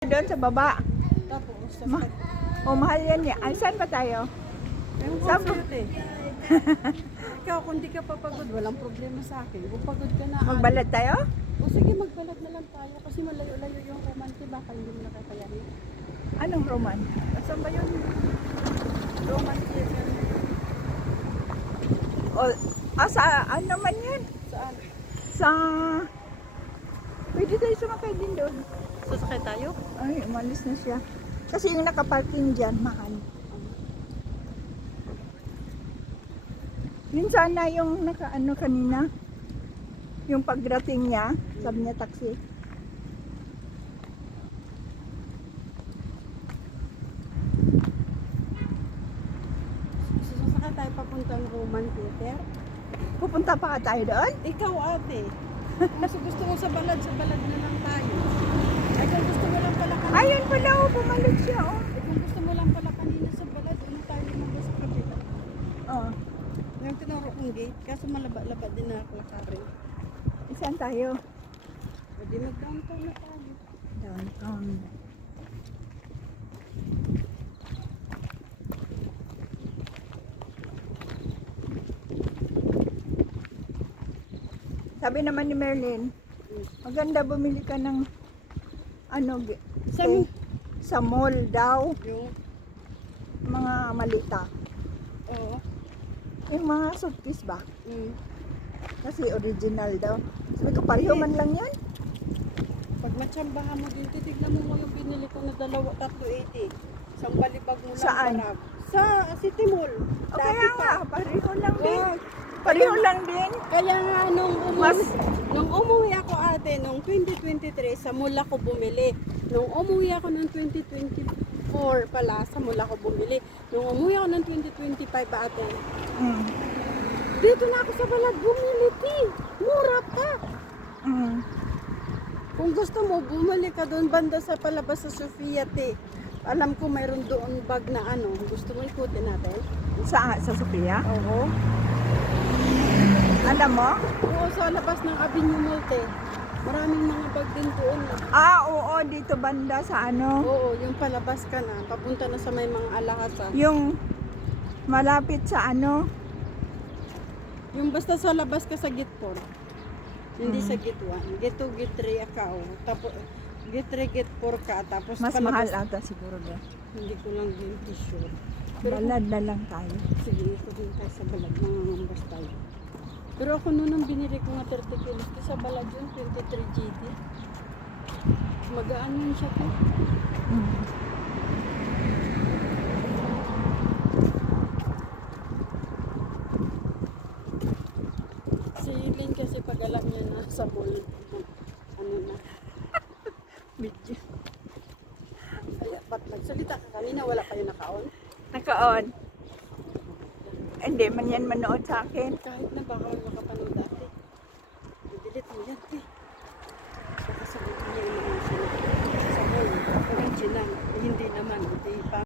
Doon sa baba. Tapos, Mahal yan niya. Ay, saan ba tayo? ewan ko Sabo. sa'yo, te. Ikaw, kung di ka papagod, walang problema sa akin. Kung pagod ka na, Magbalad tayo? o sige, magbalad na lang tayo. Kasi malayo-layo yung romance, baka hindi mo nakakayanin. Anong Roman? Saan ba yun? Romance theater. O, sa ano naman yan? Saan? Sa... Pwede tayo sumakay din doon. Sasakay tayo? Ay, umalis na siya. Kasi yung nakaparking dyan, mahal. Yun sana yung nakaano kanina. Yung pagdating niya, sabi niya taxi. Sasakay tayo papuntang romance theater? Pupunta pa tayo doon? Ikaw, ate. Kung gusto mo sa balad na lang tayo. Ay, kung gusto mo lang pala kanina. Ayun pala, pumalot siya, oh. Ay, kung gusto mo lang pala kanina sa balad, ano tayo lumabas sa kabila? Oh, Yung tinuro kong gate, kaso malaba-laba din na lakarin. saan tayo? Pwede mag-downtown na tayo. Downtown. Sabi naman ni Merlin, maganda bumili ka ng ano, Sa sa mall daw, yung, mga malita. oo. Yung mga suitcase ba? Mm. Kasi original daw. Sabi ko, pareho man lang yan. Pag matsambahan mo din, titignan mo yung binili ko na 380. Isang balibag mo lang. Saan? Barab. Sa City Mall. O kaya nga, pareho lang din. Wag. Pareho lang din. Kaya nga Mas- nung umuwi ako ate, nung 2023, sa mall ako bumili. Nung umuwi ako ng 2024 pala, sa mall ako bumili. Nung umuwi ako ng 2025 ate, Mm. dito na ako sa Balag bumili, ti. Mura pa. Mm. Kung gusto mo, bumalik ka doon banda sa palabas sa Sofia, te. Alam ko mayroon doon bag na ano. Gusto mo ikutin natin? Sa Sophia? Oo. Alam mo? Oo, sa labas ng Avenue Mall, te. Maraming mga bag din doon. Oo, dito banda sa ano. Oo, yung palabas ka na. Papunta na sa may mga alakasa. Yung malapit sa ano. Yung basta sa labas ka sa Gitpor. Hindi Mm. sa Git 1. Git 2, Git 3 ikaw. Tapos Git 3, Git 4 ka. Tapos Mas palabas. mahal ata siguro doon. Hindi ko lang din sure. Balad na lang tayo. Sige, ito din tayo sa balag. Mangangambas tayo. Pero ako noon ang binili ko nga 30 kilos. Di sa balag yun, 23 GD. Magaan yun siya po. Mm. Si Lynn kasi pag alam niya na sa mall, ano na, Medyo. ay, ba't nagsalita ka kanina, wala kayo nakaon? Naka-on. Hindi man yan manood sa akin. Kahit na baka makapanood